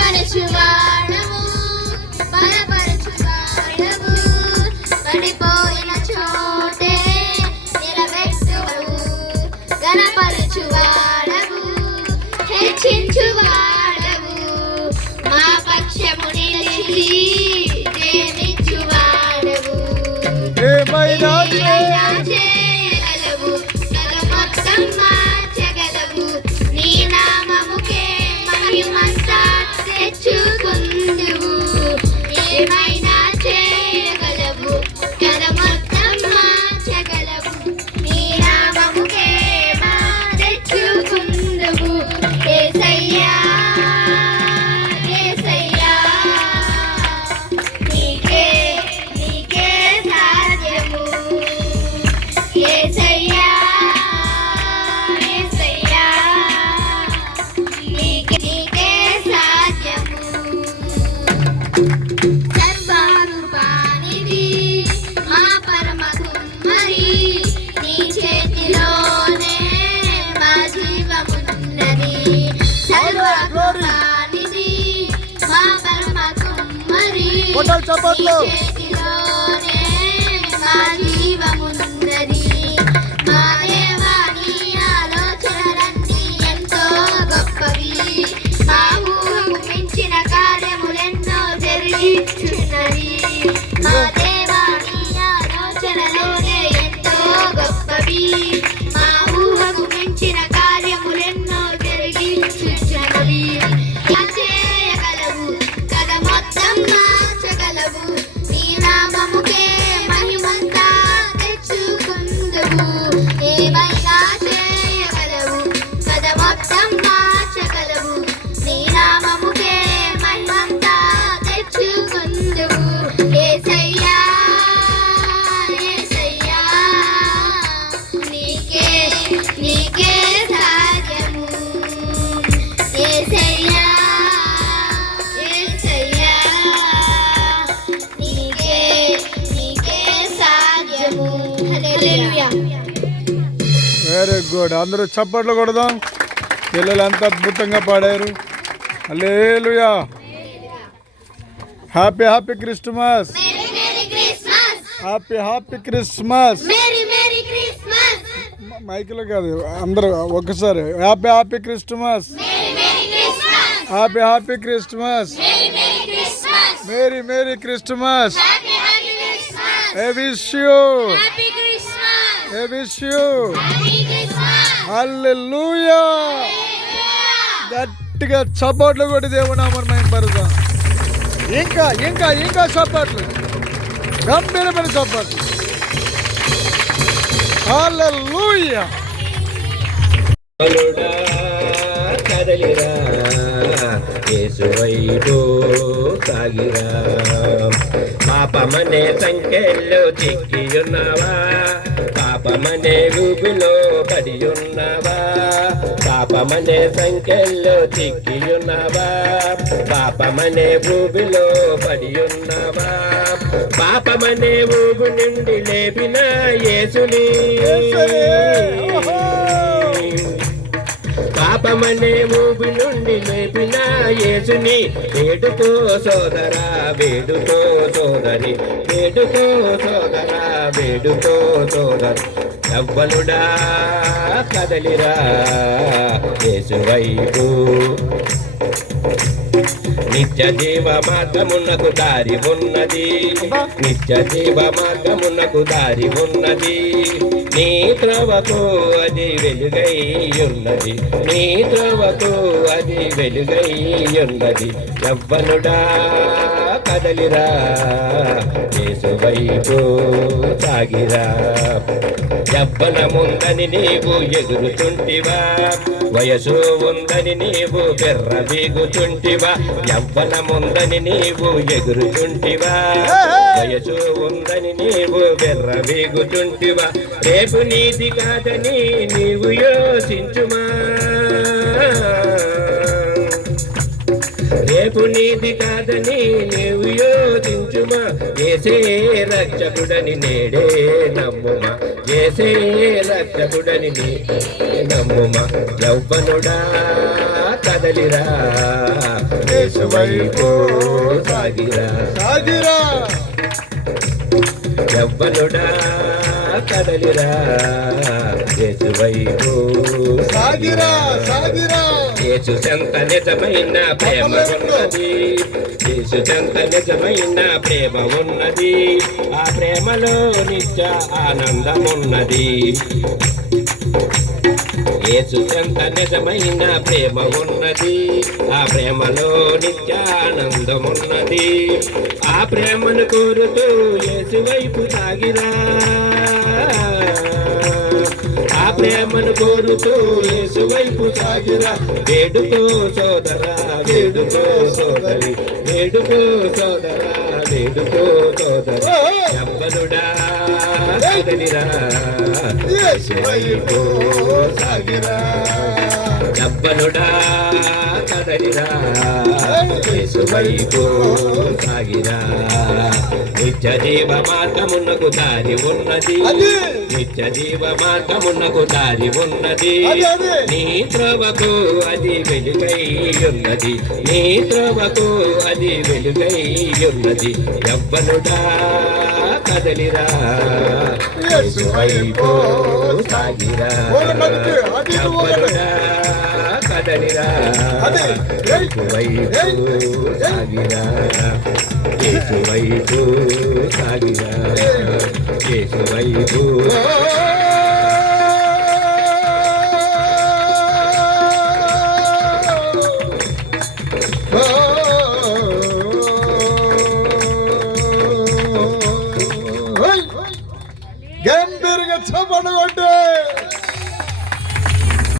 స్థిరపరచువాడము బలపరచువాడము పడిపోయిన చోటే నిలబెట్టువు గణపరచువాడము హెచ్చించువాడము మా పక్షము నిలిచి ఏమైనా সকাল চাপাতলো గుడ్ అందరూ చప్పట్లు కొడదాం. పిల్లలు ఎంత అద్భుతంగా పాడారు. లేలుయా happy happy Christmas happy happy Christmas మైక్లో కాదు అందరూ ఒక్కసారి. Happy happy Christmas happy happy Christmas merry merry Christmas a wish you happy Christmas a wish you hallelujah గట్టిగా చప్పట్లు కొట్టి దేవునామని మేము పరుదాం ఇంకా ఇంకా ఇంకా చప్పట్లు గంభీరమైన చప్పట్లు హల్లెలూయా కదలిరా యేసువైపు సాగిరా. పాపమనే సంఖ్యలో చిక్కియున్నావా? పాపమనే రూపులో పడి ఉన్నవా పాపమనే సంఖ్యలో చిక్కియున్నావా? పాపమనే భూమిలో పడి ఉన్నవా పాపమనే ఊగు నుండి లేపిన యేసుని. పాపమనే ఊబి నుండి లేపిన యేసుని. వేడుకో సోదరా వేడుకో సోదరి. వేడుకో సోదరా వేడుకో సోదరి. ఎవ్వలుడా కదలిరా యేసు వైపు నిత్య జీవ మార్గమునకు దారి ఉన్నది. నిత్య జీవ మార్గమునకు దారి ఉన్నది. నీ త్రవకు అది వెలుగై ఉన్నది నీ త్రవకు అది వెలుగై ఉన్నది యవ్వనుడా కదలిరా. యేసు వైపు సాగిరా. యవ్వనముందని నీవు ఎగురుతుంటివా? వయసు ఉందని నీవు బెర్ర బీగుచుంటివా యవ్వనముందని నీవు ఎగురుచుంటివా? వయసు ఉందని నీవు బెర్ర బీగుచుంటివా రేపు నీది కాదని నీవు యోచించుమా? రేపు నీది కాదని నీవు యోచించుమా? ఏసే రక్షకుడని నేడే నమ్ముమా? ఏసే రక్షకుడని నమ్ముమా యవ్వనుడా కదలిరా. యేసు వైపు సాగిరా. సాగిరా. యవ్వనుడా కదలిరా. యేసు వైపు సాగిరా సాగిరా యేసు చెంత నిజమైన ప్రేమ ఉన్నది. యేసు చెంత నిజమైన ప్రేమ ఉన్నది. ఆ ప్రేమలో నిత్య ఆనందమున్నది యేసు చెంత నిజమైన ప్రేమ ఉన్నది ఆ ప్రేమలో నిత్య ఉన్నది ఆ ప్రేమను కోరుతూ యేసు వైపు సాగిరా ఆ ప్రేమను కోరుతూ యేసు వైపు సాగిరా వేడుకో సోదరా వేడుకో సోదరి. వేడుకో సోదరా వేడుకో సోదరా. కదలిరా సాగిరా. కదలిరా సాగిరా. నిత్య జీవ మార్గమునకు దారి ఉన్నది. నిత్య జీవ మార్గమునకు దారి ఉన్నది. నీ త్రోవకు అది వెలుగై ఉన్నది. నీ త్రోవకు అది వెలుగై ఉన్నది. యవ్వనుడా కదలిరా. యేసు వైపు సాగిరా. కదలిరా. వైపు సాగిరా. యేసు వైపు సాగిరా. యేసు వైపు